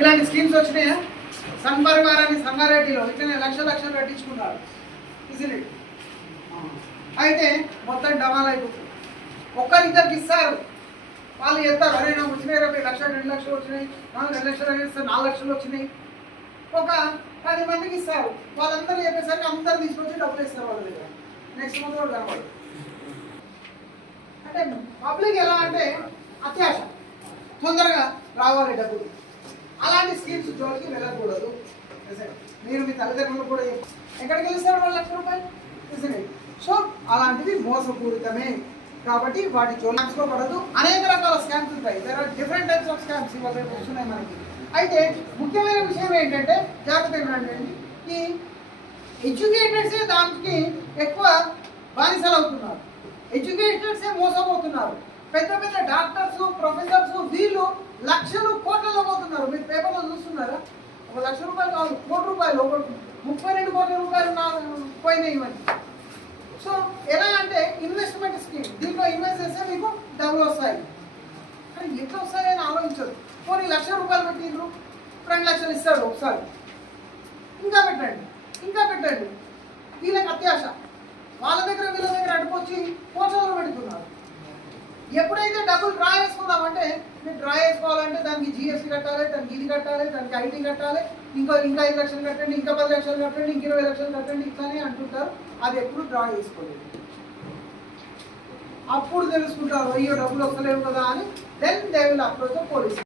ఇలాంటి స్కీమ్స్ వచ్చినాయా? సంపరివారాన్ని సంగారెడ్డిలో ఇట్లనే లక్షలు కట్టించుకున్నారు. అయితే మొత్తం డమాల్ అయిపోతుంది. ఒక్కరిద్దరికి ఇస్తారు, వాళ్ళు చెప్తారు అరే నాకు వచ్చినాయి 20 లక్షలు 2 లక్షలు వచ్చినాయి, 2 లక్షలు ఇస్తారు, 4 లక్షలు వచ్చినాయి. ఒక 10 మందికి ఇస్తారు, వాళ్ళందరూ చెప్పేసరికి అందరు తీసుకొచ్చి డబ్బులు ఇస్తారు వాళ్ళ దగ్గర. నెక్స్ట్ మంత్ కూడా కనబడదు. అంటే పబ్లిక్ ఎలా అంటే అత్యాశ, తొందరగా రావాలి డబ్బులు. అలాంటి స్కీమ్స్ జోలికి వెళ్ళకూడదు. మీరు మీ తల్లిదండ్రులు కూడా ఎక్కడికి వెళ్ళిస్తారు వాళ్ళు ₹1,00,000. సో అలాంటివి మోసపూరితమే కాబట్టి వాటి జోలించుకోకూడదు. అనేక రకాల స్కామ్స్ ఉంటాయి. There are different types of scams ఇవాళ వస్తున్నాయి మనకి. అయితే ముఖ్యమైన విషయం ఏంటంటే జాగ్రత్త ఏంటంటే ఈ ఎడ్యుకేటెడ్సే దానికి ఎక్కువ బానిసలు అవుతున్నారు, ఎడ్యుకేటెడ్సే మోసపోతున్నారు. పెద్ద పెద్ద డాక్టర్స్ ప్రొఫెసర్స్ వీళ్ళు లక్షలు కోట్లలో పోతున్నారు. మీరు పేపర్లో చూస్తున్నారా? ₹1,00,000 కాదు, ₹1,00,00,000, 32 కోట్ల రూపాయలు పోయినాయి ఇవన్నీ. సో ఎలా అంటే ఇన్వెస్ట్మెంట్ స్కీమ్, దీంట్లో ఇన్వెస్ట్ చేస్తే మీకు డబ్బులు వస్తాయి. కానీ ఎట్లా వస్తాయని ఆలోచించదు. పోనీ ₹1,00,000 పెట్టిండ్రు, 2 లక్షలు ఇస్తాడు ఒకసారి, ఇంకా పెట్టండి. వీళ్ళకి అత్యాశ, వాళ్ళ దగ్గర వీళ్ళ దగ్గర అడుకొచ్చి పోచలు పెడుతున్నారు. ఎప్పుడైతే డబ్బులు డ్రా చేసుకుందామంటే మీరు డ్రా చేసుకోవాలంటే దానికి GST కట్టాలి, దానికి ఇది కట్టాలి, దానికి IT కట్టాలి, ఇంకా 5 లక్షలు కట్టండి, ఇంకా 10 లక్షలు కట్టండి, ఇంక 20 లక్షలు కట్టండి, ఇట్లానే అంటుంటారు. అది ఎప్పుడు డ్రా చేసుకోలేదు. అప్పుడు తెలుసుకుంటారు అయ్యో డబ్బులు వస్తలేవు కదా అని. Then they will approach the police.